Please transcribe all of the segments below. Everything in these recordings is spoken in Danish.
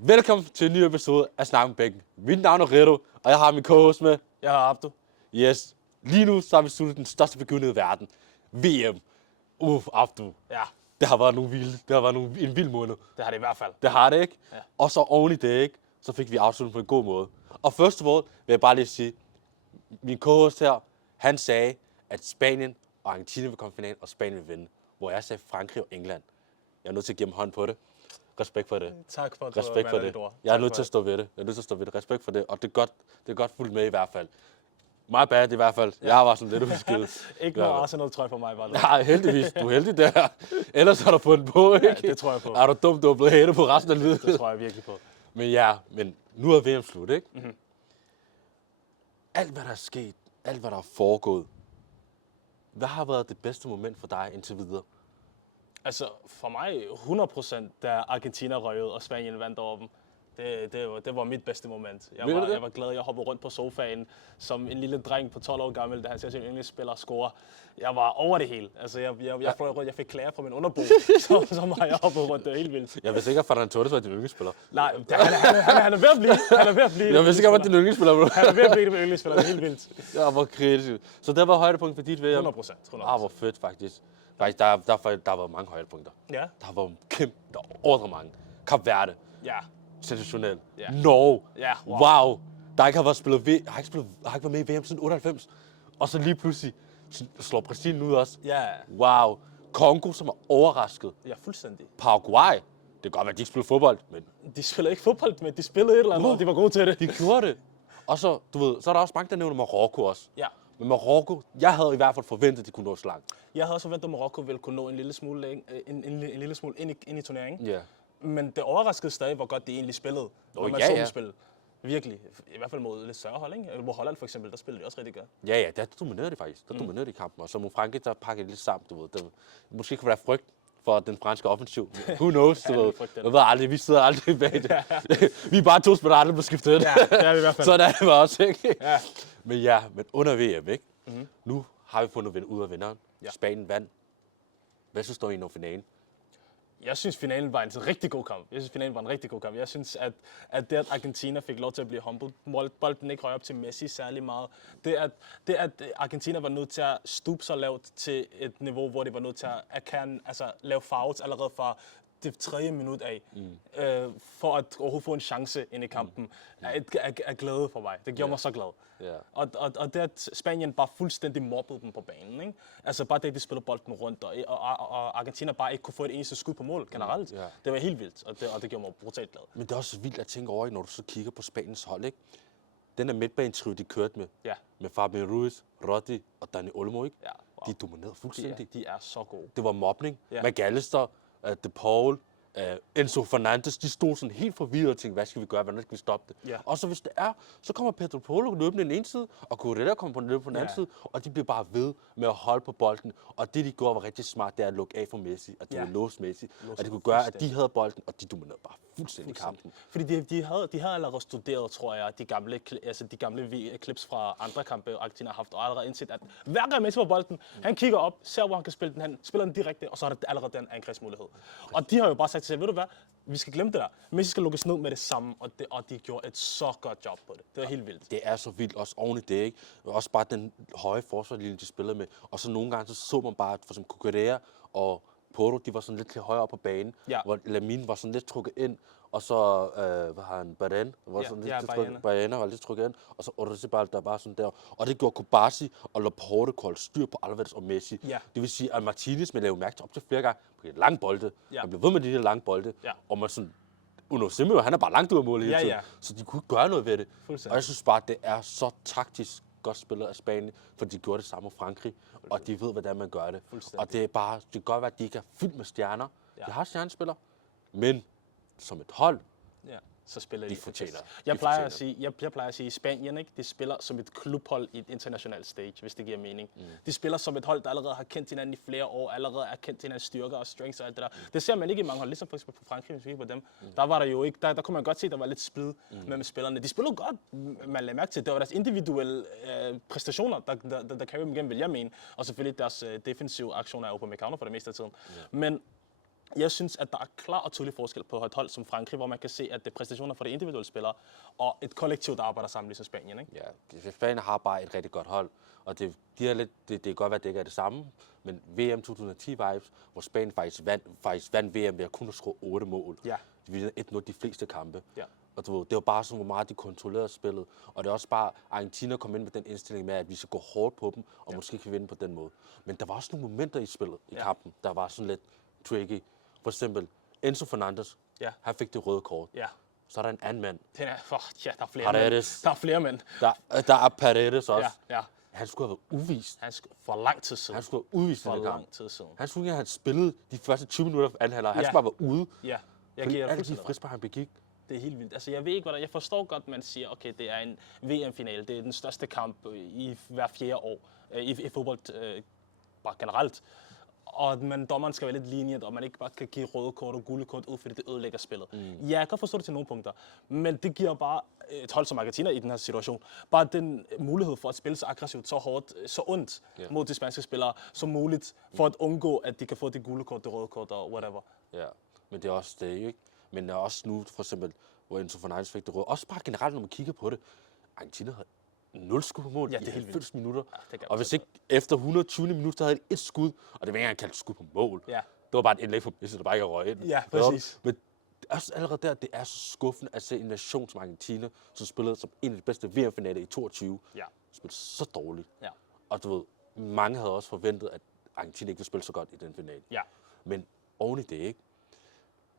Velkommen til en ny episode af Snak med Bækken. Mit navn er Redo, og jeg har min co-host med. Jeg har Abdu. Yes. Lige nu så har vi sluttet den største begivenhed i verden. VM. Abdu. Ja, Det har været en vild måned. det har det i hvert fald. Det har det, ikke? Ja. Og så oven i det, ikke? Så fik vi afsluttet på en god måde. Og først og fremmest vil jeg bare lige sige, min co-host her, han sagde, at Spanien og Argentina vil komme i finalen, og Spanien vil vinde. Hvor jeg sagde Frankrig og England. Jeg er nødt til at give dem hånd på det. Respekt for det. Tak for, at Respekt for det. Jeg er nødt til at stå ved det. Respekt for det. Og det er godt fuldt med i hvert fald. My bad i hvert fald. Jeg var sådan lidt udskidt. Ikke noget Arsenal-trøje for mig, bare. Nej, heldigvis. Du er heldig der. Ellers har du fået den på, ikke? Ja, det tror jeg på. Er du dum, du er blevet hættet på resten af livet? Det tror jeg virkelig på. Men nu er VM slut, ikke? Mm-hmm. Alt, hvad der er sket, alt, hvad der er foregået, hvad har været det bedste moment for dig indtil videre? Altså, for mig 100%, da Argentina røg ud, og Spanien vandt over dem. Det var mit bedste moment. Jeg var glad, jeg hoppede rundt på sofaen som en lille dreng på 12 år gammel, da han ser sin yndlingsspiller score. Jeg var over det hele. Altså, jeg fik klager fra min underbo, så har jeg hoppet rundt. Det er helt vildt. Jeg vidste ikke, at Ferran Torres var din yndlingsspiller. Nej, han er ved at blive. Han er ved at blive. Jeg vidste ikke, at han var din yndlingsspiller, bro. Han er ved at blive min yndlingsspiller. Det er helt vildt. Ja, hvor kritisk. Så det var højdepunkt for dit VM? 100%. Hvor fedt, faktisk. Faktisk, der har været mange højdepunkter. Ja. Der har været kæmpe, der er ordre mange. Kap Verde. Ja. Sensationelt. Ja. Norge. Ja, wow. Der ikke har været spillet har ikke været med i VM siden 98. Og så lige pludselig slår Brasilien ud også. Ja. Wow. Kongo, som er overrasket. Ja, fuldstændig. Paraguay. Det kan godt være, at de ikke spiller fodbold, men De spiller ikke fodbold, men de spillede et eller andet, og de var gode til det. de gjorde det. Og så, så er der også mange, der nævner Marokko også. Ja. Men Marokko, jeg havde i hvert fald forventet, at de kunne nå så langt. Jeg havde også forventet, at Marokko ville kunne nå en lille smule, en lille smule ind i turneringen. Ja. Men det overraskede stadig, hvor godt de egentlig spillede, når man så dem spille. Virkelig. I hvert fald mod lidt større hold, ikke? Mod Holland for eksempel, der spillede de også rigtig godt. Ja, der dominerede de faktisk. Der dominerede de kampen. Og så mod Frankrig, der pakkede de lidt sammen, du ved. Måske kunne være frygt for den franske offensiv. Who knows, du ved. Jeg ved aldrig, vi sidder aldrig bag det. Vi er bare to spillere, der aldrig bliver skiftet ind. Ja, det er vi i hvert fald. Sådan er det med os, ikke? Ja. Men under VM, ikke? Mm-hmm. Nu har vi fundet ud af vinderen. Ja. Spanien vandt. Hvad synes du om finalen? Jeg synes, finalen var en rigtig god kamp. Jeg synes, at det, at Argentina fik lov til at blive humbled, bolden ikke røg op til Messi særlig meget. Det, at Argentina var nødt til at stupe så lavt til et niveau, hvor de var nødt til at lave fouls allerede fra det 3. minut af, for at overhovedet få en chance ind i kampen, er glæde for mig. Det gjorde mig så glad. Yeah. Og det, at Spanien bare fuldstændig mobbede dem på banen, ikke? Altså bare det, de spillede bolden rundt, og Argentina bare ikke kunne få et eneste skud på mål generelt. Det var helt vildt, og det gjorde mig brutalt glad. Men det er også vildt at tænke over, når du så kigger på Spaniens hold, ikke? Den er midtbanetrio, de kørte med. Ja. Med Fabian Ruiz, Rodri og Dani Olmo, ikke? Ja, wow. De dominerede fuldstændig. De er så gode. Det var mobning. Ja. McAllister, De Paul, Enzo Fernandes, de stod sådan helt forvirret og tænkte, hvad skal vi gøre, hvordan skal vi stoppe det? Ja. Og så hvis det er, så kommer Pedro Polo løbende den ene side, og Correa kommer på den anden side, og de bliver bare ved med at holde på bolden. Og det, de gjorde, var rigtig smart, det er at lukke af for Messi, og de ville låse Messi. Og det kunne gøre, at de havde bolden, og de dominerede bare fuldstændig kampen. Fordi de havde allerede studeret, tror jeg, de gamle clips fra andre kampe, Argentina har haft, og allerede indset, at hver gang Messi får bolden, han kigger op, ser, hvor han kan spille den, han spiller den direkte, og så er der allerede den angrebsmulighed. Og de har jo bare sagt til sig, ved du hvad, vi skal glemme det der. Messi skal lukkes ned med det samme, og de gjorde et så godt job på det. Det er helt vildt. Det er så vildt, også oven i det, ikke? Også bare den høje forsvarslinje, de spillede med. Og så nogle gange, så man bare, for eksempel Correa og Porto, de var sådan lidt højere op på banen, hvor Lamine var sådan lidt trukket ind, og så Barán var sådan lidt var lidt trukket ind, og så Orzabal der bare sådan der. Og det gjorde Kubasi og Laporte koldt styr på Alvarez og Messi. Ja. Det vil sige, at Martinez med lave mærke til op til flere gange på de lange bolde. Han blev ved med de der lange bolde, og man sådan Uno Simeo, han er bare langt ud af målet hele tiden, så de kunne gøre noget ved det. Og jeg synes bare, det er så taktisk godt spillet af Spanien, for de gjorde det samme med Frankrig, og de ved, hvordan man gør det. Og det er bare, det kan godt være, at de ikke er fyldt med stjerner. De har stjernespillere, men som et hold, så spiller de fortjener. Jeg plejer at sige, at Spanien, ikke, de spiller som et klubhold i et internationalt stage, hvis det giver mening. De spiller som et hold, der allerede har kendt hinanden i flere år, allerede er kendt hinandens styrker og strengths og alt det der. Det ser man ikke i mange hold, ligesom for eksempel på Frankrig, hvis vi kigger på dem. Der var der jo ikke, der kunne man godt se, at der var lidt splid mellem spillerne. De spillede godt, man lagde mærke til. Det var deres individuelle præstationer, der carry dem igennem, vil jeg mene. Og selvfølgelig deres defensive aktioner er jo på Meccano for det meste af tiden. Men Jeg synes, at der er klar og tydelig forskel på et hold som Frankrig, hvor man kan se, at det er præstationer for de individuelle spillere, og et kollektiv, der arbejder sammen, ligesom Spanien, ikke? Ja, Spanien har bare et rigtig godt hold, og det kan godt være, at det ikke er det samme, men VM 2010 vibes, hvor Spanien faktisk vandt VM ved at kun score 8 mål. Ja. De vinder 1-0 de fleste kampe. Ja. Og du ved, det var bare sådan, hvor meget de kontrollerede spillet. Og det er også bare, Argentina kom ind med den indstilling med, at vi skal gå hårdt på dem, og måske kan vinde på den måde. Men der var også nogle momenter i spillet, i kampen, der var sådan lidt tricky. For eksempel, Enzo Fernandes, han fik det røde kort. Ja. Så er der en anden mand. Der er flere Paredes. mænd. Der er flere mænd. Der er Paredes også. Ja. Han skulle have været udvist. For lang tid siden. Han skulle have udvist for den kamp. lang tid siden. Han skulle ikke have spillet de første 20 minutter af anden halvleg. Han skulle bare være ude. Ja. Fordi alle de frispark, han begik. Det er helt vildt. Altså, jeg ved ikke, hvordan. Jeg forstår godt, man siger, okay, det er en VM-finale. Det er den største kamp i hver 4 år i fodbold bare generelt. Og dommeren skal være lidt lenient, og man ikke bare kan give røde kort og gule kort ud, fordi det ødelægger spillet. Ja, jeg kan forstå det til nogle punkter, men det giver bare et hold som Argentina i den her situation, bare den mulighed for at spille så aggressivt, så hårdt, så ondt mod de spanske spillere som muligt, for at undgå, at de kan få det gule kort, det røde kort og whatever. Ja, men det er også det, ikke? Men også nu, for eksempel, hvor Enzo Fernandes fik det røde. Også bare generelt, når man kigger på det, Argentina havde 0 skud på mål i 90 minutter. Ja, og hvis ikke efter 120 minutter havde de 1 skud, og det var ikke engang kaldt skud på mål. Ja. Det var bare et indlæg for Messi, der bare ikke røg ind. Ja, præcis. Men også allerede der, det er så skuffende at se en nation som Argentina, som spillede som en af de bedste VM-finaler i 22, spillede så dårligt. Ja. Og du ved, mange havde også forventet, at Argentina ikke ville spille så godt i den finale. Ja. Men oven i det, ikke?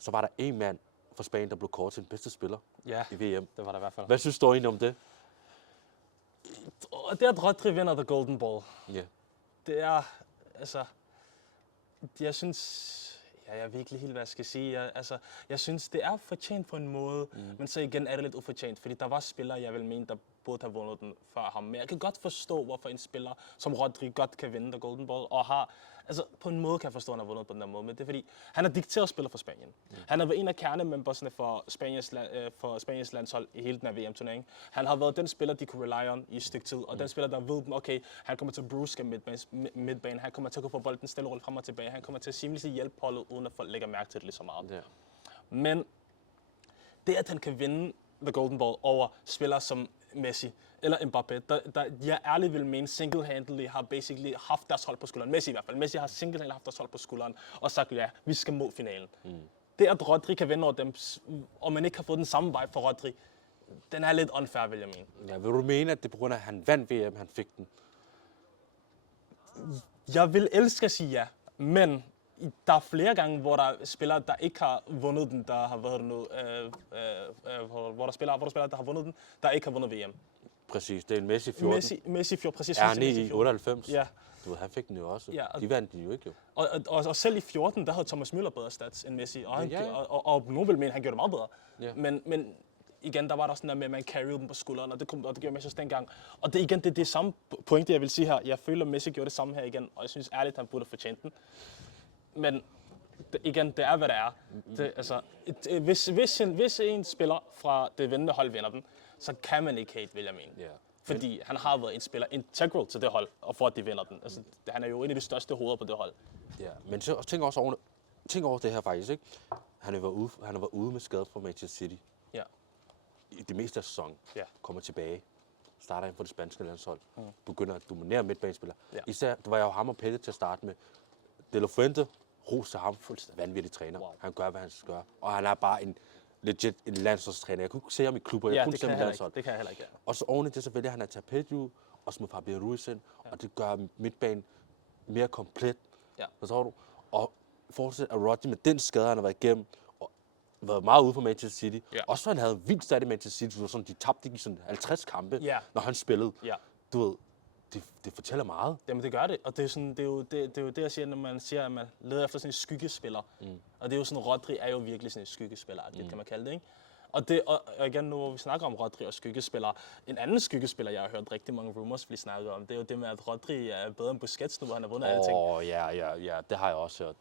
Så var der en mand fra Spanien, der blev kåret til den bedste spiller i VM. Det var der i hvert fald. Hvad synes du egentlig om det? Det er, at Rodri vinder The Golden Ball. Ja. Det er, altså, jeg synes, jeg ved ikke helt, hvad jeg skal sige. Jeg synes, det er fortjent på en måde, men så igen er det lidt ufortjent, fordi der var spillere, jeg vil mene, der burde have vundet den før ham. Men jeg kan godt forstå, hvorfor en spiller som Rodri godt kan vinde The Golden Ball, og har, altså på en måde kan jeg forstå, at han har vundet på den der måde, men det er fordi, han er dikteret spiller for Spanien. Han har været en af kernemembersne for Spaniens landshold i hele den her VM-turnering. Han har været den spiller, de kunne rely on i et stykke tid, og den spiller, der ved dem, okay, han kommer til at bruske midtbanen, han kommer til at kunne få bolden stille og roligt frem og tilbage, han kommer til at seamlessly hjælpe holdet, uden at folk lægger mærke til det lige så meget. Ja. Men det, at han kan vinde The Golden Ball over spillere som Messi eller Mbappé, der jeg ærligt vil mene single-handedly har basically haft deres hold på skulderen. Messi i hvert fald. Messi har single-handedly haft deres hold på skulderen og sagt, ja, vi skal mod finalen. Det, at Rodri kan vinde over dem, og man ikke har fået den samme vibe for Rodri, den er lidt unfair, vil jeg mene. Ja, vil du mene, at det er på grund af, at han vandt VM, han fik den? Jeg vil elske at sige ja, men der er flere gange, hvor der er spillere, der ikke har vundet den, der har været nu, hvor der spillere, der har vundet den, der ikke har vundet VM. Præcis, det er en Messi 14. Messi 14, præcis. Er han i 98? Ja. Du ved, han fik den jo også. Ja, de vandt den jo ikke, jo. Og selv i 14, der havde Thomas Müller bedre stats end Messi, og nogen vil mene, han gjorde det meget bedre. Ja. Men igen, der var der sådan der med, at man carryede dem på skulderen, og det gjorde Messi også dengang. Og det igen, det er det samme pointe, jeg vil sige her. Jeg føler, at Messi gjorde det samme her igen, og jeg synes ærligt, han burde fortjent den. Men igen, det er, hvad det er. Det, altså, hvis en spiller fra det vindende hold vinder den, så kan man ikke hate, vil jeg mene. Yeah. Fordi han har været en spiller integral til det hold, og for at de vinder den. Altså, han er jo en af de største hoveder på det hold. Ja, men tænk over det her faktisk, ikke? Han har været ude med skade fra Manchester City. Ja. I det meste af sæsonen. Ja. Kommer tilbage. Starter ind for det spanske landshold. Begynder at dominere midtbanespillere. Ja. Især, det var jo ham og Pelle til at starte med. De La Fuente roser ham fuldstændig vanvittig træner. Wow. Han gør, hvad han skal gøre. Og han er bare en landsholdstræner. Jeg kunne ikke se ham i klubber. Jeg kunne se ham i landshold. Det kan jeg heller ikke. Ja. Og så oven i det, så vælger han at tage Pedro og smide Fabian Ruiz ind. Ja. Og det gør midtbanen mere komplet. Ja. Forstår du? Og fortsat at Rodri med den skade, han har været igennem, og været meget ude for Manchester City. Ja. Også for han havde vildt stærkt i Manchester City. Sådan, de tabte i sådan 50 kampe, når han spillede. Ja. Du ved, det fortæller meget. Jamen det gør det, og det er jo det, jeg siger, når man siger, at man leder efter sådan en skyggespiller. Og det er jo sådan, Rodri er jo virkelig sådan en skyggespiller, kan man kalde det, ikke? Og igen, nu hvor vi snakker om Rodri og skyggespillere, en anden skyggespiller, jeg har hørt rigtig mange rumors blive snakket om, det er jo det med, at Rodri er bedre end Busquets nu, hvor han har vundet alting. Ja, det har jeg også hørt.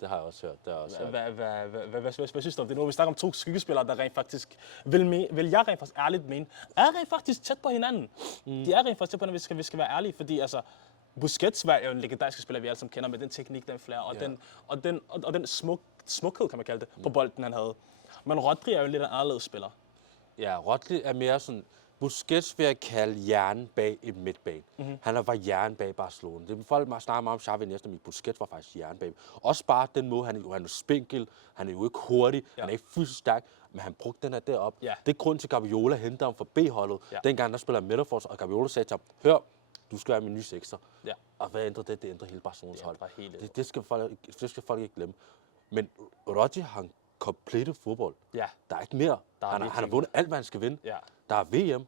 Hvad synes du om det? Nu vi snakker om 2 skyggespillere, der rent faktisk vil jeg rent faktisk ærligt mene, er rent faktisk tæt på hinanden. De er rent faktisk tæt på hinanden, vi skal være ærlige, fordi altså, Busquets var jo en legendarisk spiller, vi alle sammen kender, med den teknik, den flair, og den smuk smukhed, kan man kalde det, på bolden, han havde. Men Rodri er jo lidt en anderledes spiller. Ja, Rodri er mere sådan, Busquets vil jeg kalde hjernen bag et midtbane. Han var hjernen bag Barcelona. Det folk snakker meget om Xavi næste, men Busquets var faktisk hjernen bag. Også bare den måde, han er spinkel, han er jo ikke hurtig, han er ikke fysisk stærk, men han brugte den her derop. Ja. Det er grund til, at Guardiola hentede ham fra B-holdet. Ja. Dengang der spiller Metaphors, og Guardiola sagde til ham, hør, du skal være min nye sekser. Ja. Og hvad ændrede det? Det ændrede hele Barcelonas hold. Det skal folk ikke glemme. Men Rodri har en komplet fodbold. Ja. Der er ikke mere. Han har vundet alt, hvad han skal vinde. Ja. Der er VM,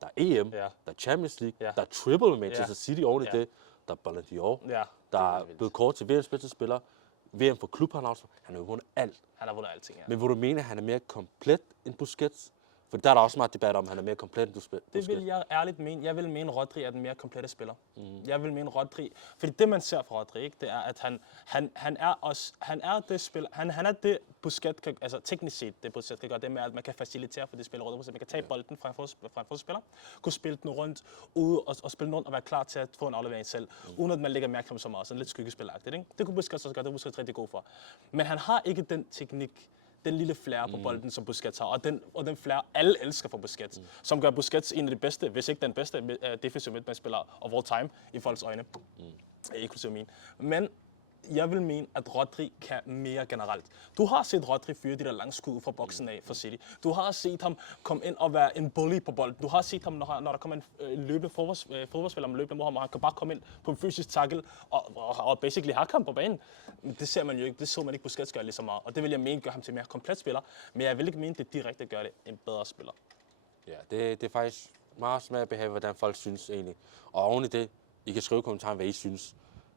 der er EM, der er Champions League, der er triple med Manchester City oven i det, der er Ballon d'Or, der er blevet kort til VM's bedste spiller, VM for klubholdet. Han har jo vundet alt. Han har vundet alting, ja. Men hvor du mener, at han er mere komplet end Busquets? For der er der også meget debat om, at han er mere komplet end Busquets. Det vil jeg ærligt mene. Jeg vil mene, Rodri er den mere komplette spiller. Jeg vil mene Rodri, fordi det man ser fra Rodri, ikke, det er, at han er det spiller, han er det Busquets kan, altså teknisk set, det Busquets kan gøre, det med, at man kan facilitere for det spiller Rodri. Man kan tage bolden fra en fodspiller, kunne spille den rundt ude og spille den rundt og være klar til at få en aflevering selv, uden at man lægger mærke til ham så meget, sådan lidt skyggespilagtigt, ikke? Det kunne Busquets også gøre, det er Busquets rigtig god for. Men han har ikke den teknik, den lille flair på bolden, som Busquets har, og den flair, alle elsker for Busquets, som gør Busquets en af de bedste, hvis ikke den bedste, defensive midtbanespiller of all time, i folks øjne, inklusive min. Men jeg vil mene, at Rodri kan mere generelt. Du har set Rodri fyre de der langskud fra boksen af for City. Du har set ham komme ind og være en bully på bolden. Du har set ham, når der kommer en løbende fodboldspiller med løbende mod ham, og han kan bare komme ind på en fysisk tackle og basically hakke ham på banen. Men det ser man jo ikke. Det så man ikke Busquets gøre lige så meget. Og det vil jeg mene gør ham til en mere komplet spiller. Men jeg vil ikke mene, det direkte gør det en bedre spiller. Ja, det er faktisk meget smag at behave, hvordan folk synes egentlig. Og oven i det, I kan skrive i kommentaren, hvad I synes.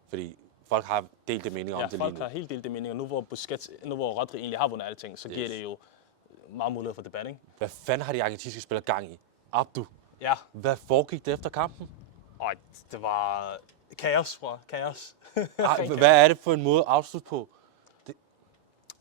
Fordi folk har delte meninger om det lige nu. Ja, folk har helt delte meninger. Nu hvor Rodri egentlig har vundet alting, så giver det jo meget mulighed for debat, ikke? Hvad fanden har de argentinske spillere gang i? Abdu. Ja. Hvad foregik det efter kampen? Det var kaos, bror. Kaos. Hvad er det for en måde at afslutte på?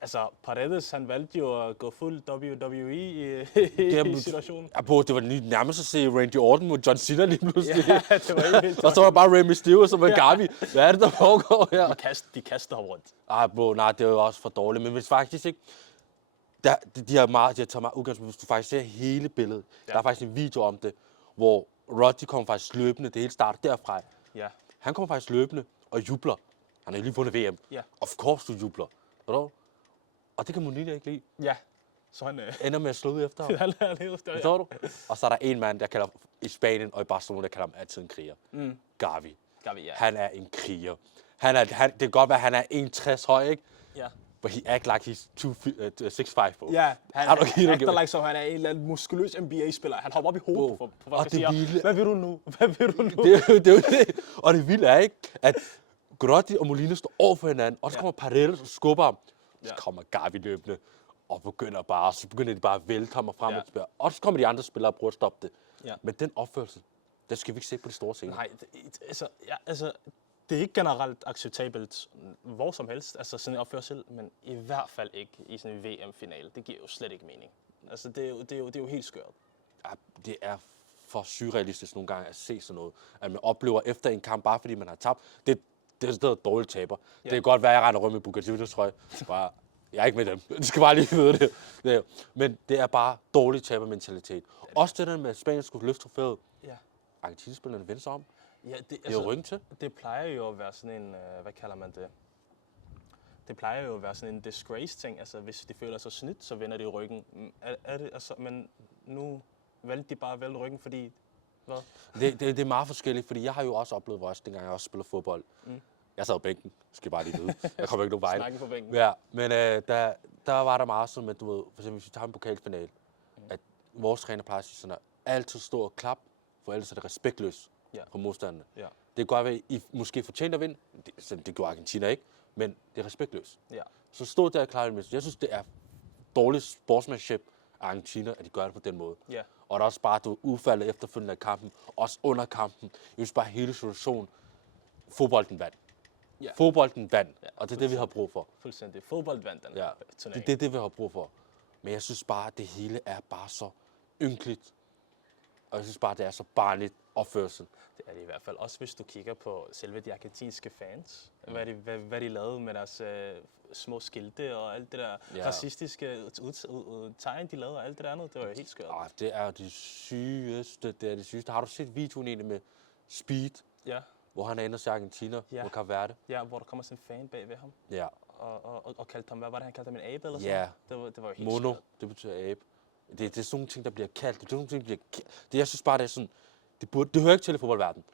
Altså, Paredes, han valgte jo at gå fuld WWE i situationen. Ja, det var nærmest at se Randy Orton mod John Cena lige pludselig. Ja, det var helt vildt. Og så var bare Rey Mysterio som en Gavi. Hvad er det, der foregår her? De kaster ham rundt. Nej, det var jo også for dårligt. Men hvis faktisk ikke... De har taget meget udgangspunkt, hvis du faktisk ser hele billedet. Ja. Der er faktisk en video om det, hvor Rodri kommer faktisk løbende. Det hele starter derfra. Ja. Han kommer faktisk løbende og jubler. Han har jo lige vundet VM. Ja. Of course, du jubler. Og det kan Molina ikke lide. Ja. Så han ender med at slå ud efter ham. Forstår du? Og så er der en mand, der kalder i Spanien og i Barcelona, der kalder ham altid en kriger. Gavi. Ja. Han er en kriger. Det kan godt være, at han er 1,60 høj, ikke? Ja. But he act like he's 6'5". Ja, han acter like som han er en eller anden muskuløs NBA-spiller. Han hopper op i hovedet på folk og siger, hvad vil du nu? Hvad vil du nu? Det er jo det. Og det vilde er, ikke, at Rodri og Molina står over for hinanden, og så kommer Paredes og skubber ham. Så kommer Gavi løbende, og begynder de bare at vælte ham og frem og tilbage. Og så kommer de andre spillere og prøver at stoppe det. Ja. Men den opførsel, den skal vi ikke se på de store scener. Nej, det er ikke generelt acceptabelt hvor som helst, altså sådan en opførsel, men i hvert fald ikke i sådan en VM-finale. Det giver jo slet ikke mening. Altså, det er jo helt skørt. Ja, det er for surrealistisk nogle gange at se sådan noget. At man oplever efter en kamp, bare fordi man har tabt. Det er sådan dårligt taber. Ja. Det kan godt være, at jeg render rundt med Bugatti, det tror jeg. Jeg er ikke med dem. Det skal bare lige vide det. Men det er bare dårlig tabermentalitet. Også det der med, at Spanien skulle løfte trofæet. Ja. Argentinspillerne vender sig om. Ja, det er ryggen til. Det plejer jo at være sådan en, hvad kalder man det? Det plejer jo at være sådan en disgrace-ting. Altså, hvis de føler sig snydt, så vender de ryggen. Er det, altså, men nu valgte de bare at vælge ryggen, fordi... Hvad? Det er meget forskelligt, fordi jeg har jo også oplevet vores, dengang jeg også spiller fodbold. Jeg sad på bænken, skal jeg bare lige vide. Jeg kommer ikke nogen vej. Snakken på bænken. Ja, men der var der meget sådan, at du ved, for eksempel hvis vi tager en pokalfinale, at vores træner plejer at sige sådan, at altid stå og klap, for ellers er det respektløst på modstanderne. Ja. Det kan godt være, at I måske fortjener at vinde. Det gjorde Argentina ikke, men det er respektløst. Ja. Så stå der og klare det. Jeg synes, det er dårligt sportsmanship af Argentina, at de gør det på den måde. Ja. Og der er også bare, at du udfaldet efterfølgende af kampen, også under kampen. Jeg synes bare, hele situationen, fodbolden vandt. Ja. Fodbolden vandt, og det er det, vi har brug for. Fuldstændig. Fodbold vandt den her turnering. Det er det, vi har brug for. Men jeg synes bare, at det hele er bare så ynkeligt. Og jeg synes bare, det er så barnligt opførsel. Det er det i hvert fald. Også hvis du kigger på selve de argentinske fans. Hvad de lavede med deres små skilte og alt det der racistiske tegn, de lavede og alt det der andet. Det var jo helt skørt. Det er det sygeste. Det er det sygeste. Har du set videoen egentlig med Speed? Ja. Hvor han er inde hos Argentina, hvor Cape Verde. Ja, hvor der kommer sådan en fan bag ved ham. Ja. Og kaldte ham, hvad var det, han kaldte ham, en abe eller sådan? Ja. Det var jo helt Mono, skørt. det betyder abe. Det er sådan nogle ting, der bliver kaldt. Det er sådan nogle ting, der bliver kaldt. Jeg synes bare, det er sådan, det hører ikke til i fodboldverdenen.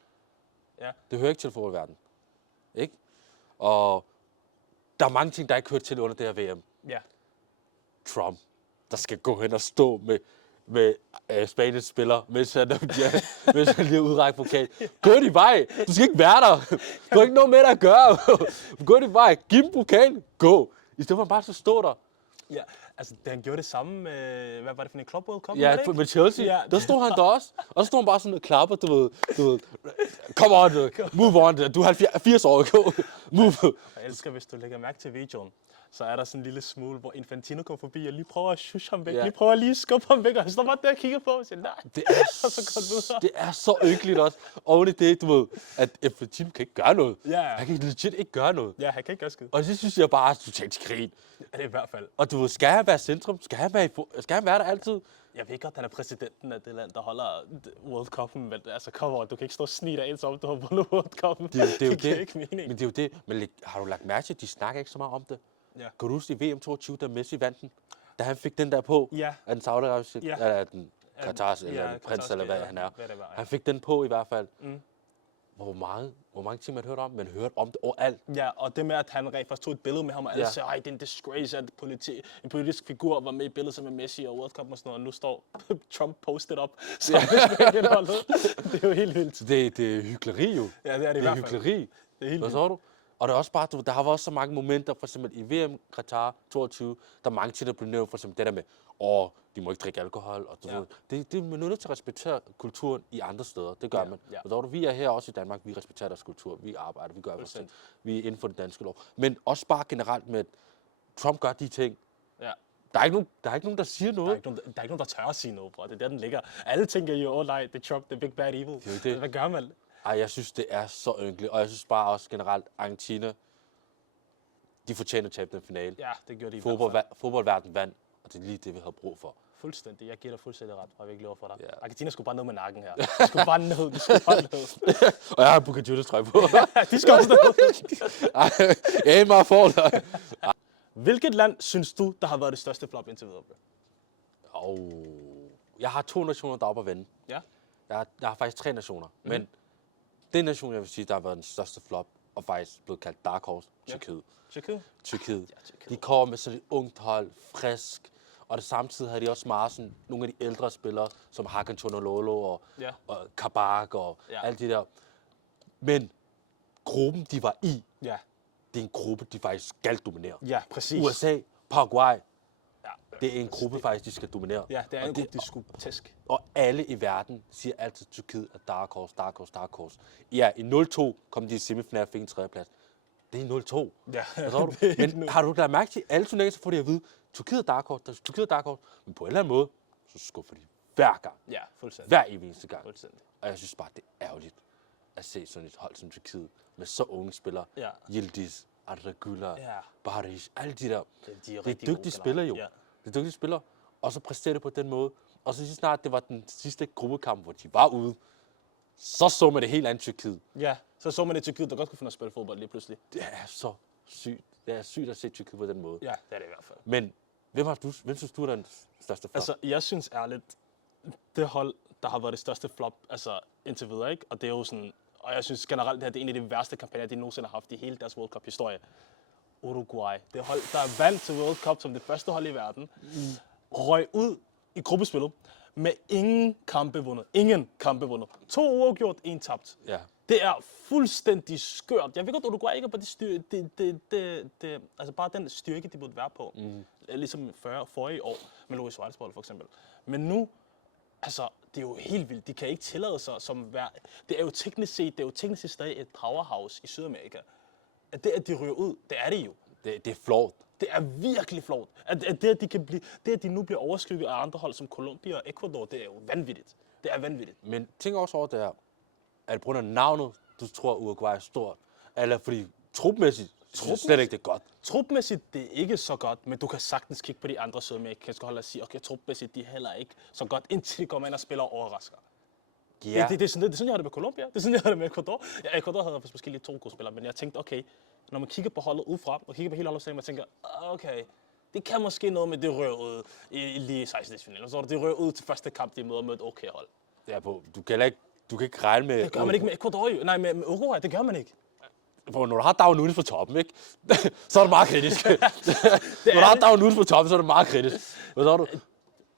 Ja. Det hører ikke til i fodboldverdenen. Ikke? Og der er mange ting, der ikke hører til under det her VM. Ja. Trump, der skal gå hen og stå med Spaniens spiller, mens han lige udrækker pokal. Gå din vej! Du skal ikke være der! Du har ikke noget med dig at gøre! Gå din vej! Giv dem pokalen! Gå! I stedet for bare så stå der. Ja, altså han gjorde det samme med, hvad var det for en Club World Cup? Ja, med Chelsea. Ja. Der stod han der også. Og så stod han bare sådan og klapper, du ved. Come on, move on. Du er 80 år, go. Move. Jeg elsker, hvis du lægger mærke til videoen. Så er der sådan en lille smule, hvor Infantino kommer forbi og lige prøver at shush ham væk. Lige prøver lige at skubbe ham væk, og han står bare der og kigger på og siger, nej. Det er så ynkeligt også. Oven i det, du ved, at Infantino kan ikke gøre noget. Ja. Han kan legit ikke gøre noget. Ja, han kan ikke gøre skid. Og det synes jeg bare er totalt skrin. Ja, det er i hvert fald. Og du ved, skal han være centrum? Skal han være der altid? Jeg ved godt, han er præsidenten af det land, der holder World Cup'en, men altså, come on, du kan ikke stå og snige dig ind, som du har vundet World Cup'en. Det er jo giver ikke mening. Men det er jo det. Men har du lagt mærke til, at de snakker ikke så meget om det? Ja. Kan du huske i VM 22, da Messi vandt den? Da han fik den der på, af den saudiarabiske, eller den Katars, eller prins, eller hvad han er. Han fik den på i hvert fald. Hvor mange ting man hørte om? Man hørte om det overalt. Ja, og det med, at han rent faktisk tog et billede med ham, og alle sagde, det er en disgrace, at en politisk figur var med i billedet sammen med Messi og World Cup og sådan noget, og nu står Trump postet op, så det er jo helt vildt. Det er hykleri jo. Ja, det er det i hvert fald. Hykleri. Det er helt vildt. Hvad du? Og der er også bare, der har været også så mange momenter, for eksempel i VM Qatar 22, der er mange ting, der bliver nævnt, for eksempel det der med, de må ikke drikke alkohol, og du ved, man er nødt til at respektere kulturen i andre steder, det gør man. Ja. Og vi er her også i Danmark, vi respekterer deres kultur, vi arbejder, vi gør vores ting, vi er inden for det danske lov. Men også bare generelt med, at Trump gør de ting. Ja. Der er ikke nogen, der siger noget. Der er ikke nogen, der tør at sige noget, bror. Det er der, den ligger. Alle tænker jo, nej, det er Trump, the big bad evil. Det. Hvad gør man? Ej, jeg synes, det er så ynkeligt, og jeg synes bare også generelt, Argentina, de fortjener at tabe den finale. Ja, det gjorde de Fodboldverden vandt, og det er lige det, vi havde brug for. Fuldstændig. Jeg giver dig fuldstændig ret, og jeg vil ikke love for dig. Ja. Argentina skulle bare ned med nakken her. De skulle bare ned. Og jeg har Boca Juniors trøje på. De skal også ned. Ej, meget for dig. Hvilket land synes du, der har været det største flop indtil videre? Jeg har 2 nationer, der er oppe at vende. Ja. Jeg har faktisk 3 nationer, men den nation, jeg vil sige, der har været den største flop, og faktisk blevet kaldt Dark Horse, Tyrkiet. Tyrkiet. De kommer med sådan et ungt hold, frisk, og det samtidig havde de også meget sådan nogle af de ældre spillere, som Hakan Çalhanoğlu og Kabak og alt det der. Men gruppen, de var i, det er en gruppe, de faktisk skal dominere. Ja, præcis. USA, Paraguay, det er en gruppe faktisk, de skal dominere. Ja, det er en gruppe, de skulle tæsk. Og alle i verden siger altid, at Tyrkiet er dark horse, dark horse, dark horse. Ja, i 0-2 kom de i semifinal og fik en 3. plads. Det er 0-2. Ja, men har du da mærke til, alle turneringer, så får de at vide, Tyrkiet er dark horse, Tyrkiet er dark horse. Men på en eller anden måde, så skuffer de hver gang. Ja, fuldstændig. Hver eneste gang. Fuldstændig. Og jeg synes bare, det er ærgerligt at se sådan et hold som Tyrkiet med så unge spillere. Ja. Yildiz, Arda Güler, Barış, alle de der. Det er dygtige spillere jo. Ja. Det er dygtige spillere. Og så præsterer det på den måde. Og så snart det var den sidste gruppekamp, hvor de var ude, så man det helt andet Tyrkiet. Ja, så man det Tyrkiet, der godt kunne finde at spille fodbold lige pludselig. Det er så sygt. Det er sygt at se Tyrkiet på den måde. Ja, det er det i hvert fald. Men hvem synes du er den største flop? Altså, jeg synes ærligt, det hold, der har været det største flop, altså indtil videre, ikke? Og det er jo sådan, og jeg synes generelt, det er en af de værste kampagner, de nogensinde har haft i hele deres World Cup-historie. Uruguay. Det hold, der er vandt til World Cup som det første hold i verden, røg ud i gruppespillet med ingen kampe vundet. Ingen kampe vundet. 2 uafgjort, 1 tabt. Ja. Det er fuldstændig skørt. Jeg ved godt, at Uruguay ikke er på altså bare den styrke, de burde være på. Ligesom forrige år med Luis Suarez for eksempel. Men nu, altså, det er jo helt vildt. De kan ikke tillade sig som det er jo teknisk set stadig et powerhouse i Sydamerika. At de ryger ud, det er det jo. Det er flot. Det er virkelig flot. At de nu bliver overskygget af andre hold som Colombia og Ecuador, det er jo vanvittigt. Det er vanvittigt. Men tænk også over det her. er det på grund af navnet, du tror, Uruguay er stort? Eller fordi trupmæssigt, slet ikke det er godt? Trupmæssigt, det er ikke så godt, men du kan sagtens kigge på de andre sydamerikanske hold og sige, okay, trupmæssigt, de er heller ikke så godt, indtil de kommer ind og spiller og overrasker. Ja. Det er sådan, jeg har det med Colombia. Det er sådan, jeg har det med Ecuador. Ja, Ecuador havde faktisk måske lige 2 gode spillere, men jeg tænkte, okay, når man kigger på holdet udefra, og kigger på hele holdet, man tænker, okay, det kan måske noget med det rører ud i lige 16. Så det rører ud til første kamp, de møder med et okay hold. Ja, du kan ikke regne med... Det gør man ikke med Ecuador, jo. Nej, med Uruguay, det gør man ikke. For når du har Darwin Núñez på toppen, ikke? Så er det meget kritisk. Når du har Darwin Núñez på toppen, så er det meget kritisk. Hvad så du?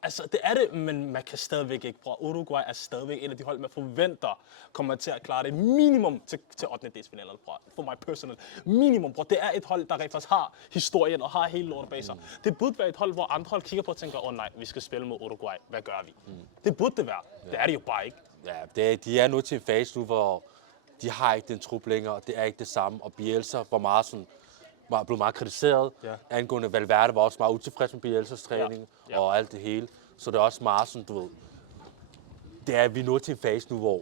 Altså, det er det, men man kan stadigvæk ikke, bror. Uruguay er stadigvæk en af de hold, man forventer kommer til at klare det minimum til 8. delsfinalerne, bror. For mig personal. Minimum, bror. Det er et hold, der rent faktisk har historien og har hele lortet bag sig. Det burde være et hold, hvor andre hold kigger på og tænker, nej, vi skal spille mod Uruguay. Hvad gør vi? Det burde det være. Ja. Det er det jo bare ikke. Ja, de er nu til en fase nu, hvor de har ikke den trup længere, det er ikke det samme. Og Bielsa var meget sådan... blev meget kritiseret angående Valverde, var også meget utilfreds med Bielsas træning og alt det hele. Så det er også meget sådan, du ved, det er vi nået til en fase nu, hvor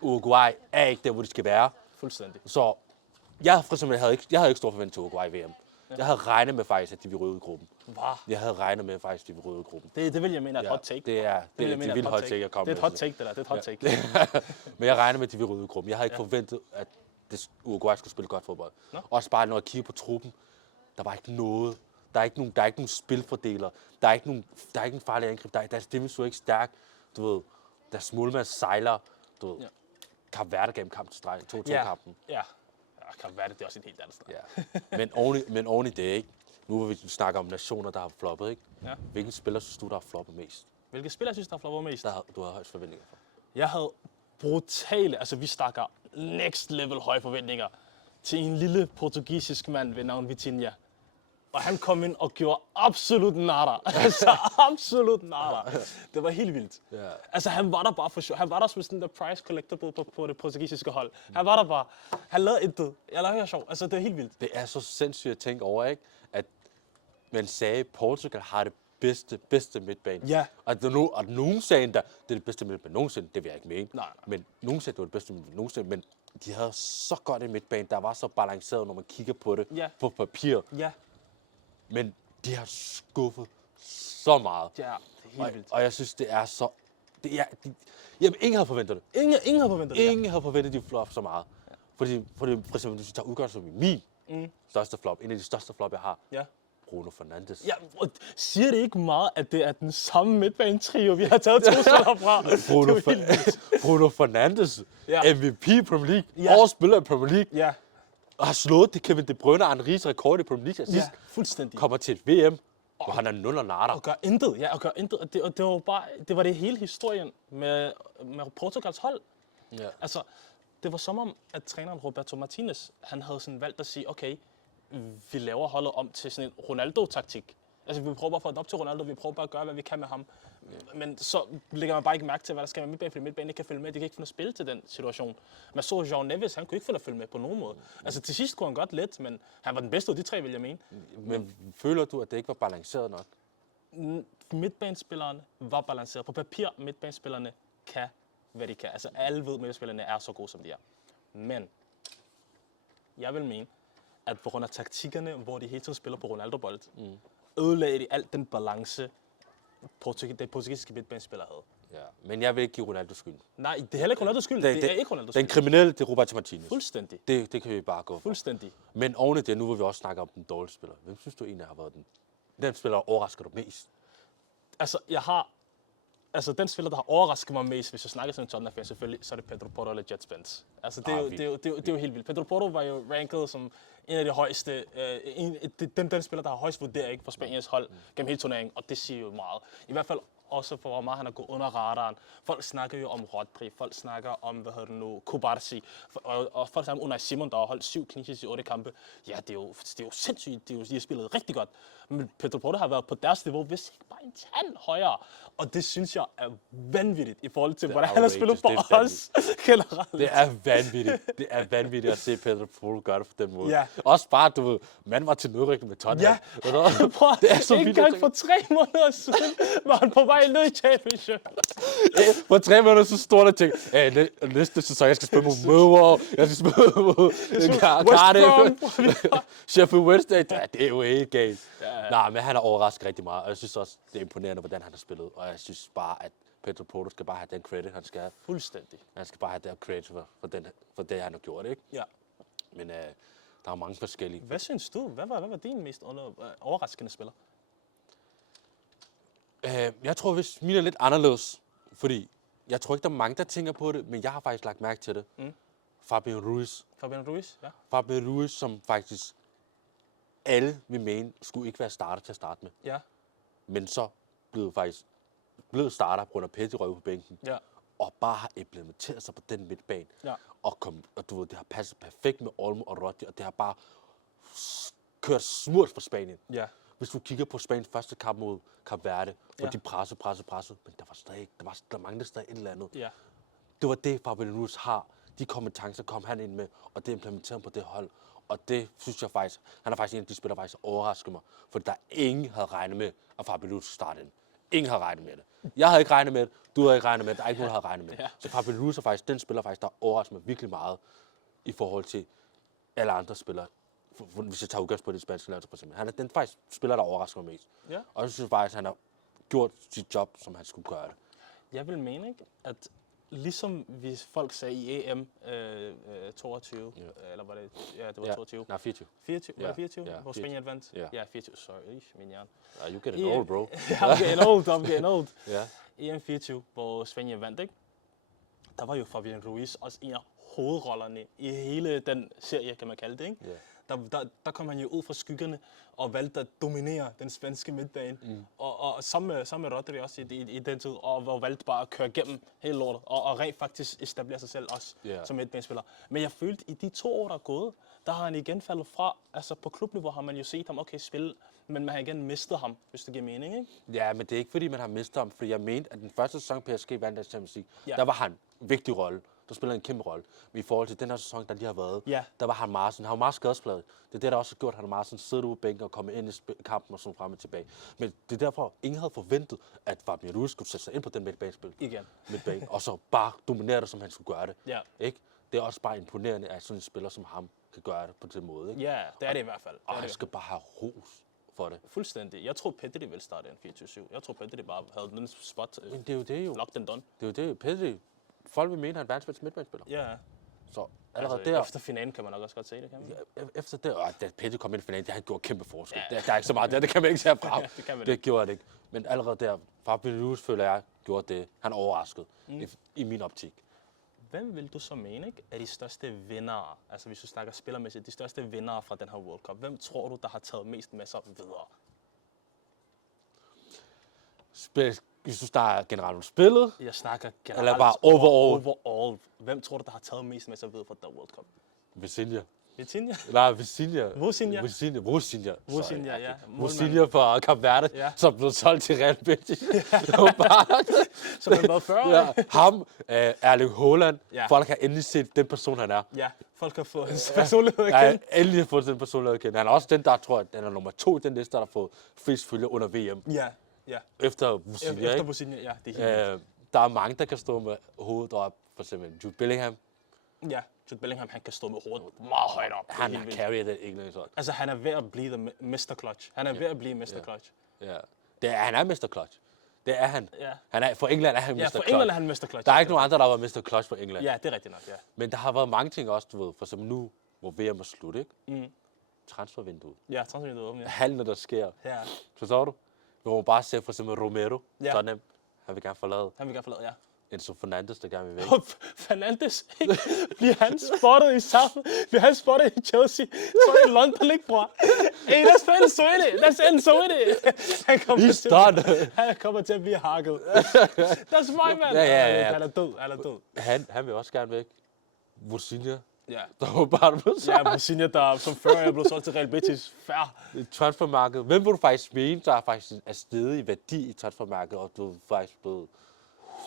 Uruguay er ikke der, hvor de skal være. Fuldstændig. Så jeg for eksempel havde ikke stor forventning til Uruguay i VM. Ja. Jeg havde regnet med faktisk, at de ville ryge ud i gruppen. Hvad? Jeg havde regnet med faktisk, at de ville ryge ud i gruppen. Det vil jeg mene er et hot take. Det er vildt hot take at komme med. Det er et hot take, det der. Det er et hot take. Men jeg regnede med, at de ville ryge ud i gruppen. Jeg havde ikke forventet, at Uruguay skulle spille godt fodbold. Også bare når jeg kigger på truppen, der var ikke noget. Der er ikke nogen spilfordeler. Der er ikke en farlig angreb. Deres defensiv er ikke stærk. Du ved, deres målmand sejler. Du ved, Kap Verde gennem kamp til streg. 2-2-kampen. Ja, Kap Verde, det er også et helt andet sted. Ja. Men oven i det, ikke? Nu hvor vi snakker om nationer, der har floppet, ikke? Ja. Hvilken spiller synes du, der har floppet mest? Hvilke spiller synes du, der har floppet mest? Du havde højst forventninger for. Jeg havde brutale, altså vi snakker next level høje forventninger til en lille portugisisk mand ved navn Vitinha. Og han kom ind og gjorde absolut nada. Altså absolut nada. Det var helt vildt. Yeah. Altså han var der bare for sjov. Han var der som sådan der prize collectible på det portugisiske hold. Han var der bare. Han lavede intet. Jeg lavede sjov. Altså det er helt vildt. Det er så sindssygt at tænke over, ikke? At man sagde, at Portugal har det bedste midtbane. Ja. Og nogen sagde, at det er det bedste midtbane nogensinde. Det vil jeg ikke mene. Nej. Men nogen sagde, at det var det bedste midtbane nogensinde. Men de havde så godt en midtbane, der var så balanceret, når man kigger på det på papir. Ja. Men de har skuffet så meget. Ja, det er helt vildt. Og jeg synes, det er så... ingen havde forventet det. Ingen havde forventet det. Ingen havde forventet, at de flop så meget. Ja. Fordi for eksempel, hvis vi tager udgangspunkt i min største flop, en af de største flop, jeg har, Bruno Fernandes. Ja, siger det ikke meget, at det er den samme midtbane-trio, vi har taget 2 spillere fra? Bruno Fernandes, MVP Premier League, årets spiller i Premier League, og har slået det Kevin De Bruyne og Henri's rekord i Premier League sidst. Ja, fuldstændig. Kommer til et VM, hvor han er 0 og natter. Og gør intet, og gør intet. Og det var bare, det var det hele historien med Portugals hold. Ja. Altså, det var som om, at træneren Roberto Martinez, han havde sådan valgt at sige, okay, vi laver holdet om til sådan en Ronaldo-taktik. Altså, vi prøver bare at få det op til Ronaldo, vi prøver bare at gøre, hvad vi kan med ham. Ja. Men så lægger man bare ikke mærke til, hvad der skal med midtbanen, fordi midtbanen ikke kan følge med. De kan ikke finde at spille til den situation. Man så João Neves, han kunne ikke finde at følge med på nogen måde. Altså, til sidst kunne han godt lidt, men han var den bedste af de 3, vil jeg mene. Men føler du, at det ikke var balanceret nok? Midtbanespillerne var balanceret. På papir, midtbanespillerne kan, hvad de kan. Altså, alle ved, at midtbanespillerne er så gode, som de er. Men jeg vil mene, at på grund af taktikkerne, hvor de hele tiden spiller på Ronaldo-bold, ødelagde de alt den balance, den portugisiske midtbanespiller havde. Ja, men jeg vil ikke give Ronaldo skyld. Nej, det er heller ikke Ronaldos skyld. Det er ikke Ronaldos skyld. Den kriminelle, det er Roberto Martinez. Fuldstændig. Det kan vi bare gå for. Fuldstændig. Men oven i det, nu vil vi også snakke om den dårlige spiller. Hvem synes du egentlig har været den spiller, overrasker du mest? Altså, den spiller, der har overrasket mig mest, hvis jeg snakker som en Tottenham-fan selvfølgelig, så er det Pedro Porro eller Jet Spence. Altså, det er jo helt vildt. Pedro Porro var jo ranket som en af de højeste, den spiller, der har højst vurdering for Spaniens hold gennem hele turneringen, og det siger jo meget. I hvert fald også for, hvor meget han er gået under radaren. Folk snakker jo om Rodri, folk snakker om, Kubarsi, og folk snakker om Unai Simon, der har holdt 7 clean sheets i 8 kampe. Ja, det er jo sindssygt, de har spillet rigtig godt. Men Pedro Porro har været på deres niveau, hvis ikke bare en tand højere. Og det synes jeg er vanvittigt i forhold til, hvordan han har spillet for os generelt. Det er vanvittigt. Det er vanvittigt at se Pedro Porro gøre det på den måde. Ja. Også bare, du ved, man var til nedrykning med Tottenham. Ja, det er så vildt. Ikke engang for 3 måneder siden var han på vej vej ned i championship. På 3 måneder, så står der ting. Næste sæson, jeg skal spille mod Millwall. Jeg skal spille mod Cardiff. Sheffield Wednesday. Det er jo helt galt. Nej, men han har overrasket rigtig meget. Og jeg synes også, det er imponerende, hvordan han har spillet. Og jeg synes bare, at Pedro Porro skal bare have den credit, han skal have. Fuldstændig. Han skal bare have den credit for det, han har gjort, ikke? Ja. Men der er mange forskellige. Hvad synes du? Hvad var din mest overraskende spiller? Jeg tror, hvis min er lidt anderledes, fordi jeg tror ikke, der er mange, der tænker på det, men jeg har faktisk lagt mærke til det. Fabian Ruiz. Fabian Ruiz, ja. Fabian Ruiz, som faktisk alle vil mene, skulle ikke være starter til at starte med. Ja. Men så blev starter på grund af Petty røg på bænken. Ja. Og bare har implementeret sig på den midtbane. Ja. Og du ved, det har passet perfekt med Olmo og Rodri, og det har bare kørt smurt for Spanien. Ja. Hvis du kigger på Spaniens første kamp mod Kap Verde, hvor de pressede, men der manglede stadig et eller andet. Ja. Det var det, Fabian Ruiz har. De kompetencer kom han ind med, og det implementerede på det hold. Og det synes jeg faktisk, han er faktisk en af de spillere, der faktisk overrasker mig. For der ingen havde regnet med, at Fabian Ruiz skulle starte ind. Ingen havde regnet med det. Jeg havde ikke regnet med det, du havde ikke regnet med det, der er ikke nogen, der havde regnet med det. Så Fabian Ruiz er faktisk den spiller, der overrasker mig virkelig meget i forhold til alle andre spillere. Hvis jeg tager udgangspunkt i det spanske landshold, for eksempel. Han er den faktisk spiller, der overrasker mig mest. Ja. Og jeg synes faktisk, han har gjort sit job, som han skulle gøre det. Jeg vil mene, ikke, at ligesom folk sagde i EM 22, eller var det? Ja, det var 22. Nej, 24. 24? Var det 24? Ja, hvor Spanien vandt? Ja. Ja, 24. Sorry, min hjerne. You getting old, bro. I'm getting old. Ja. EM 24, hvor Spanien vandt, ikke? Der var jo Fabian Ruiz også en af hovedrollerne i hele den serie, kan man kalde det, ikke? Yeah. Der kom han jo ud fra skyggerne og valgte at dominere den spanske midtbane. Og sammen med Rodri også i den tid, og valgte bare at køre igennem hele lortet, og rent faktisk etablere sig selv også som midtbanespiller. Men jeg følte, i de 2 år, der er gået, der har han igen faldet fra. Altså på klubniveau har man jo set ham spille, men man har igen mistet ham, hvis det giver mening, ikke? Ja, men det er ikke fordi, man har mistet ham, fordi jeg mente, at den første sæson PSG vandt af Champions League, der var han en vigtig rolle. Der spiller en kæmpe rolle. Men i forhold til den her sæson, der lige har været, der var han meget sådan, han var meget skadespladet. Det er det, der også har gjort, at han er meget sådan, siddet ude på bænken og kommet ind i kampen og sådan frem og tilbage. Men det er derfor, ingen havde forventet, at Fabian Ruiz skulle sætte sig ind på den midtbanespil. Midtbane, og så bare dominere det, som han skulle gøre det. Ja. Ikke? Det er også bare imponerende, at sådan en spiller som ham kan gøre det på den måde. Ikke? Ja, det er det i hvert fald. Og han skal bare have ros for det. Fuldstændig. Jeg tror, Pedri ville starte en 24-7. Jeg tror, Pedri bare havde den spot. Men det er jo det jo. Locked and done. Det er jo det. Pedri, folk vil mene, at han er verdens bedste midtbanespiller. Ja. Så allerede altså, der... Efter finalen kan man nok også godt se det, kan man? Efter det, da Pedri kom ind i finalen, det har han gjort kæmpe forskel. Ja. Der er ikke så meget der, det kan man ikke tage fra. Det gjorde det ikke. Men allerede der, Fabian Ruiz, føler jeg, gjorde det. Han overraskede i min optik. Hvem vil du så mene, ikke, er de største vindere, altså hvis du snakker spillermæssigt, de største vindere fra den her World Cup? Hvem tror du, der har taget mest med sig videre? Hvis du snakker generelt om spillet? Jeg snakker generelt. Eller bare overall. Hvem tror du, der har taget mest med sig videre fra den World Cup? Vitinha. Vitinha? Nej, Vitinha. Vozinha, ja. Vozinha fra Kap Verde, som blev solgt til Real Betis. Som han været før. Ja. Ham, Erling Haaland. Folk har endelig set den person, han er. Ja, folk har fået hans personlighed at kende. Ja, endelig har fået den personlighed at kende. Han er også den, der tror, at han er nummer 2 i den liste, der har fået flest følgere under VM. Ja. Efter Vozinha, Efter Vozinha, ja. Det er helt der er mange, der kan stå med hovedet op. For eksempel Jude Bellingham. Ja, Jude Bellingham, han kan stå med hovedet meget højt op. Han har carried det England sådan. Altså, han er ved at blive Mr. Clutch. Han er ved at blive Mr. Clutch. Ja. Han er Mr. Clutch. Det er han. Ja. For England er han Mr. Clutch. Ja, for England er han Mr. Clutch. Der er ikke nogen andre, der har været Mr. Clutch for England. Ja, det er rigtigt nok, ja. Men der har været mange ting også, du ved. For eksempel nu, hvor VM er slut, ikke? Transfervinduet. Ja, transfervinduet åbent, ja. Handler, der sker. Ja. Forstår du? Hvor man bare ser for eksempel Romero. Sådan, han vil gerne forlade. Ja. Enzo Fernandes, der gerne vil væk. Fernandes, ikke? Bliver han spottet i South? Bliver han spottet i Chelsea? Så er det London, ikke, bror? Hey, let's end so it. Han kommer til at blive hakket. That's my man. Ja. Han er død. Han vil også gerne væk. Vozinha. Ja. Der var bare blevet sagt. Ja, Vozinha, der som før er blevet solgt til Real Betis. Fair. Transfermarkedet. Hvem vil du faktisk mene, der er faktisk er steget i værdi i transfermarkedet, og du er faktisk blevet 100.000%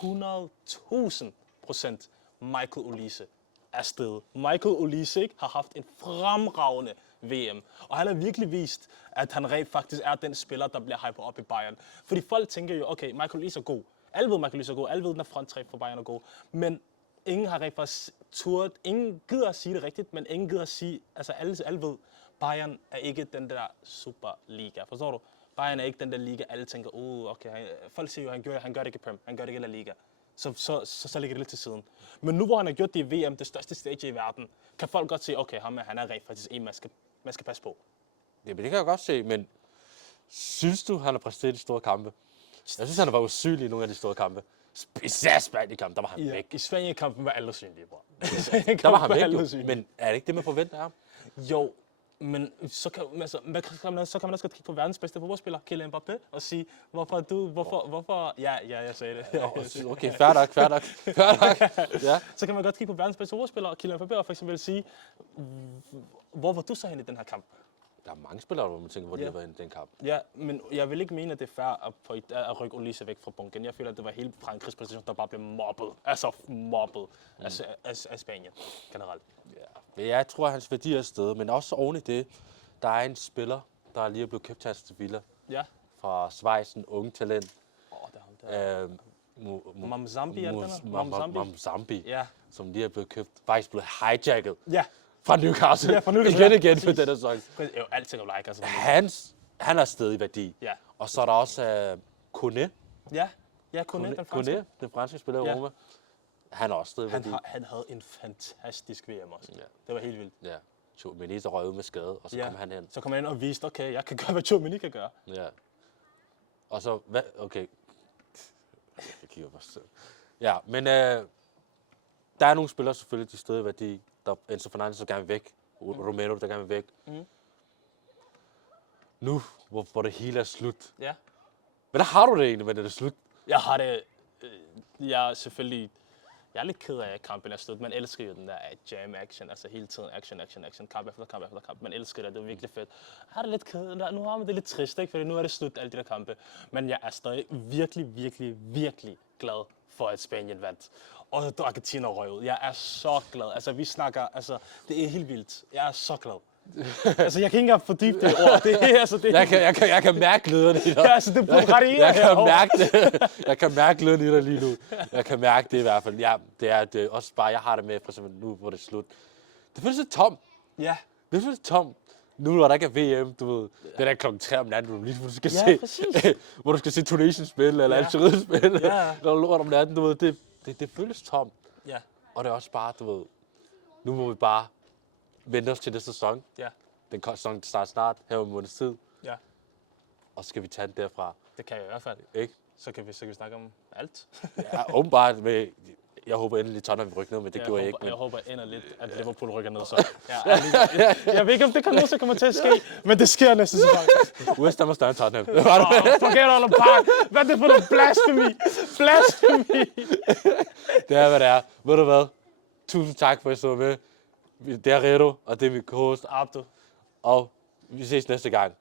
Michael Olise er stedet. Michael Olise har haft en fremragende VM. Og han har virkelig vist, at han rent faktisk er den spiller, der bliver hypet op i Bayern. Fordi folk tænker jo, okay, Michael Olise er god. Alle ved, Michael Olise er god. Alle ved, den er fronttræk for Bayern er god. Men ingen har rent faktisk turt. Ingen gider at sige det rigtigt, men ingen gider at sige, altså alle ved, Bayern er ikke den der Superliga. Forstår du? Bayern er ikke den der liga, alle tænker, okay, folk siger jo, han gør det ikke i Prem, han gør det ikke i La Liga. Så ligger det lidt til siden. Men nu hvor han har gjort det i VM, det største stage i verden, kan folk godt se, okay, han er rent faktisk en, man skal passe på. Ja, men det kan jeg godt se, men synes du, han har præsteret i store kampe? Jeg synes, han var usynlig i nogle af de store kampe. Især Spanien-kampen, der var han væk. I Spanien-kampen var alle synlige, bror. Der var han væk, jo. Men er det ikke det, man forventer af ham? Jo, men så kan man også godt kigge på verdens bedste fodboldspiller, Kylian Mbappé, og sige, hvorfor... Ja, jeg sagde det. Okay, fair nok. Ja. Så kan man godt kigge på verdens bedste fodboldspiller, og Kylian Mbappé, og for eksempel sige, hvor var du så hen i den her kamp? Der er mange spillere, hvor man tænker, hvor de har været i den kamp. Ja, men jeg vil ikke mene, at det er fair at rykke Olise væk fra bunken. Jeg føler, at det var hele Frankrigs præstation, der bare blev mobbet. Altså mobbet af Spanien generelt. Ja, jeg tror, at hans værdi er sted, men også oven i det, der er en spiller, der lige er blevet købt til Aston Villa. Ja. Fra Schweiz, en ung talent. Det er ham der. Mamzambi, ja. som lige er blevet købt, faktisk blevet hijacket. Ja. Fra Newcastle. Ja, fra Newcastle. Igen for den sæson. Jo, alting er like, altså. Han er stadig i værdi. Ja. Og så er der også Kone. Ja, Kone, den franske spiller i Roma. Han er også stadig i værdi. Han havde en fantastisk VM også. Ja. Det var helt vildt. Ja. Tchouaméni, der røg ud med skade, og så kom han hen. Så kom han ind og viste, okay, jeg kan gøre, hvad Tchouaméni kan gøre. Ja. Og så, okay. Jeg kigger bare selv. Ja, men der er nogle spillere selvfølgelig, de stadig i værdi. Der Enzo Fernandez der gerne vil væk. Romero, der gerne vil væk. Nu, hvor det hele er slut. Ja. Men der har du det egentlig, men det er slut. Jeg har det... Jeg er selvfølgelig... Jeg er lidt ked af, at kampen er slut. Man elsker jo den der jam action, altså hele tiden action, kamp efter kamp. Man elsker det, det er virkelig fedt. Jeg har det lidt ked. Nu har man det lidt trist, ikke? Fordi nu er det slut, alle de der kampe. Men jeg er stadig virkelig glad for, at Spanien vandt. Og Argentina røg ud. Jeg er så glad. Altså, vi snakker, altså, det er helt vildt. Jeg er så glad. Altså, jeg kan ikke engang fordybe det ord. Jeg kan mærke glæden i dig. Ja, altså, det burde ret Jeg kan mærke glæden i dig lige nu. Jeg kan mærke det i hvert fald. Ja, det er også bare, jeg har det med, for eksempel nu, hvor det er slut. Det føles lidt tom. Ja. Det føles tom. Nu, når der ikke er VM, du ved, det er klokken 3 om natten, hvor du skal hvor du skal se Tunesien spille, eller Algeriet spille, eller lort om natten, du ved, det føles tom. Ja. Og det er også bare, du ved, nu må vi bare vente os til næste sæson. Ja. Den sæson starter snart, her om en måneds tid. Ja. Og så skal vi tage den derfra. Det kan jeg i hvert fald. Ikke? Så kan vi snakke om alt. Ja, åbenbart med... Jeg håber endelig, at Tottenham vil rykke ned, men det gjorde jeg ikke. Jeg håber lidt, at Liverpool rykker ned så. Jeg ved ikke, om det kommer til at ske, men det sker næste sæson. West Ham er større end Tottenham. Forget all about. Hvad er det for noget blasphemy? Det er, hvad det er. Ved du hvad? Tusind tak for, at I så med. Det er Redo, og det er mit host. Abdo. Og vi ses næste gang.